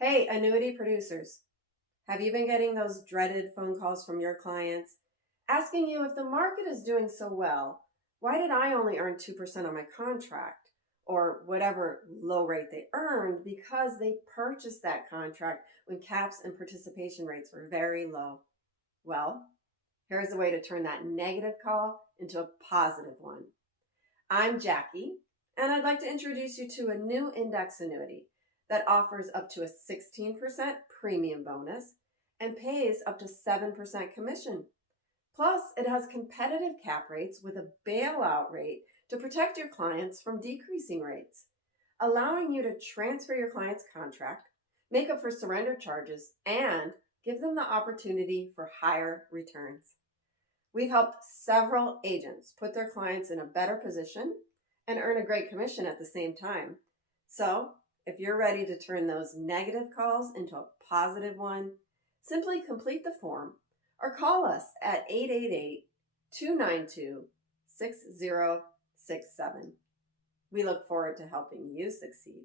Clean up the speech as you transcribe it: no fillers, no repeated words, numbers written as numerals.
Hey, annuity producers, have you been getting those dreaded phone calls from your clients asking you if the market is doing so well, why did I only earn 2% on my contract? Or whatever low rate they earned because they purchased that contract when caps and participation rates were very low. Well, here's a way to turn that negative call into a positive one. I'm Jackie, and I'd like to introduce you to a new index annuity that offers up to a 16% premium bonus and pays up to 7% commission. Plus, it has competitive cap rates with a bailout rate to protect your clients from decreasing rates, allowing you to transfer your client's contract, make up for surrender charges, and give them the opportunity for higher returns. We've helped several agents put their clients in a better position and earn a great commission at the same time. So, if you're ready to turn those negative calls into a positive one, simply complete the form or call us at 888-292-6067. We look forward to helping you succeed.